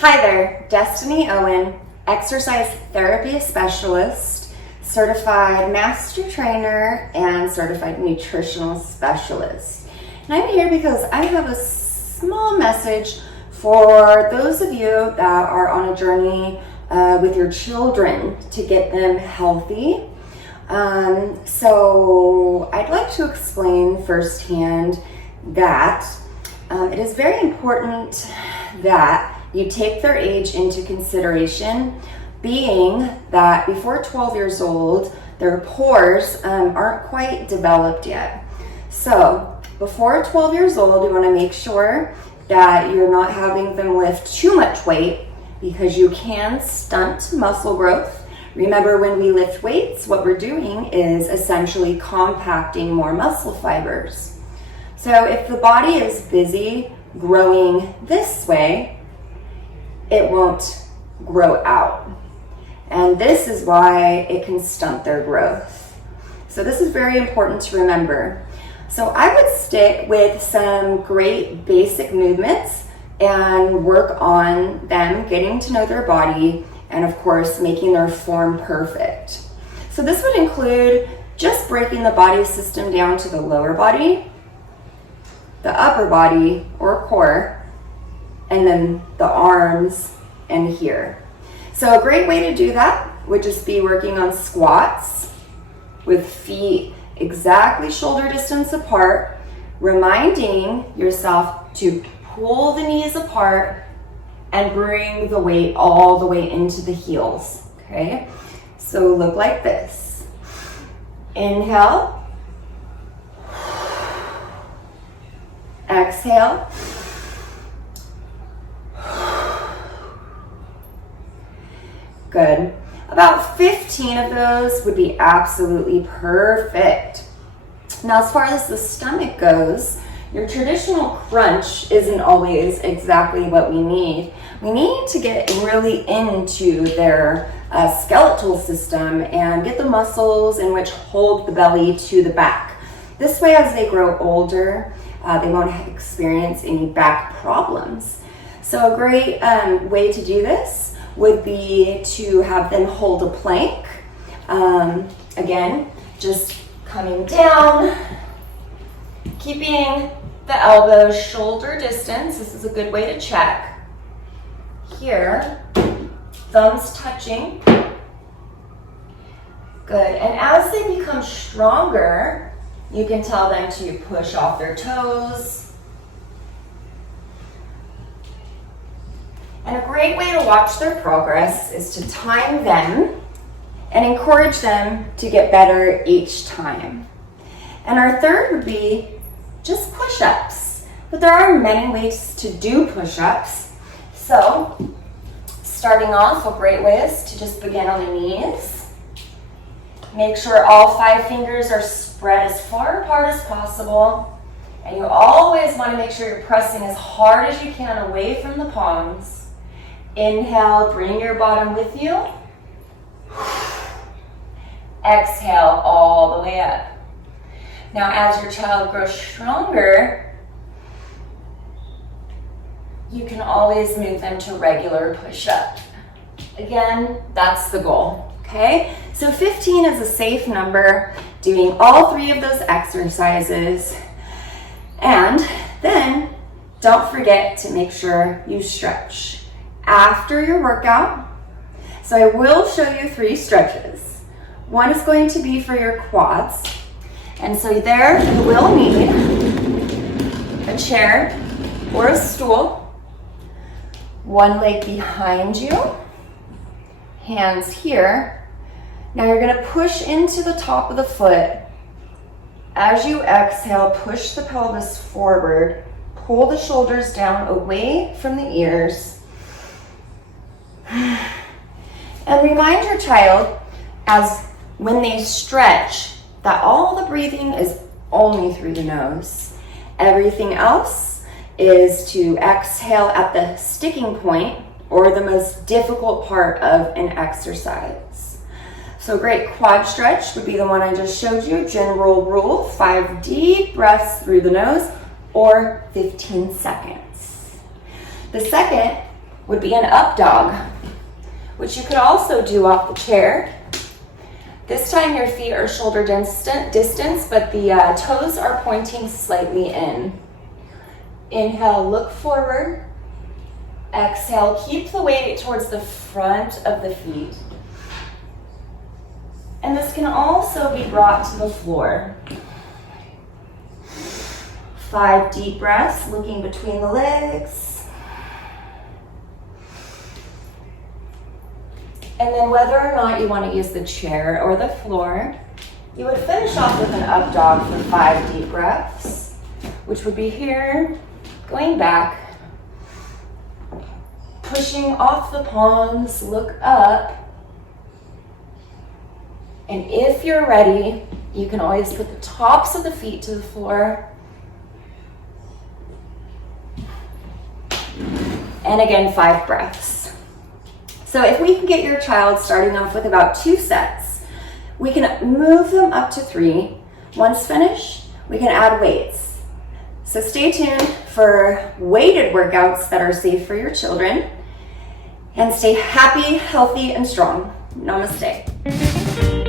Hi there, Destiny Owen, exercise therapy specialist, certified master trainer, and certified nutritional specialist. And I'm here because I have a small message for those of you that are on a journey with your children to get them healthy. So I'd like to explain firsthand that it is very important that you take their age into consideration, being that before 12 years old, their pores aren't quite developed yet. So before 12 years old, you want to make sure that you're not having them lift too much weight because you can stunt muscle growth. Remember, when we lift weights, what we're doing is essentially compacting more muscle fibers. So if the body is busy growing this way, it won't grow out. And this is why it can stunt their growth. So this is very important to remember. So I would stick with some great basic movements and work on them getting to know their body and, of course, making their form perfect. So this would include just breaking the body system down to the lower body, the upper body or core, and then the arms and here. So a great way to do that would just be working on squats with feet exactly shoulder distance apart, reminding yourself to pull the knees apart and bring the weight all the way into the heels, okay? So look like this. Inhale. Exhale. Good. About 15 of those would be absolutely perfect. Now, as far as the stomach goes, your traditional crunch isn't always exactly what we need. We need to get really into their skeletal system and get the muscles in which hold the belly to the back. This way, as they grow older, they won't experience any back problems. So a great way to do this would be to have them hold a plank. Again, just coming down, keeping the elbows shoulder distance. This is a good way to check. Here, thumbs touching. Good, and as they become stronger, you can tell them to push off their toes. And a great way to watch their progress is to time them and encourage them to get better each time. And our third would be just push-ups. But there are many ways to do push-ups. So starting off, a great way is to just begin on the knees. Make sure all 5 fingers are spread as far apart as possible. And you always want to make sure you're pressing as hard as you can away from the palms. Inhale, bring your bottom with you. Exhale all the way up. Now, as your child grows stronger, you can always move them to regular push-up. Again, that's the goal, okay? So 15 is a safe number, doing all 3 of those exercises. And then don't forget to make sure you stretch after your workout. So I will show you 3 stretches. One is going to be for your quads. And so there you will need a chair or a stool, one leg behind you, hands here. Now you're going to push into the top of the foot. As you exhale, push the pelvis forward, pull the shoulders down away from the ears. And remind your child, as when they stretch, that all the breathing is only through the nose. Everything else is to exhale at the sticking point or the most difficult part of an exercise. So a great quad stretch would be the one I just showed you. General rule, 5 deep breaths through the nose or 15 seconds. The second would be an up dog, which you could also do off the chair. This time your feet are shoulder distance, but the toes are pointing slightly in. Inhale, look forward. Exhale, keep the weight towards the front of the feet. And this can also be brought to the floor. 5 deep breaths, looking between the legs. And then whether or not you want to use the chair or the floor, you would finish off with an up dog for 5 deep breaths, which would be here, going back, pushing off the palms, look up. And if you're ready, you can always put the tops of the feet to the floor. And again, 5 breaths. So if we can get your child starting off with about 2 sets, we can move them up to 3. Once finished, we can add weights. So stay tuned for weighted workouts that are safe for your children. And stay happy, healthy, and strong. Namaste.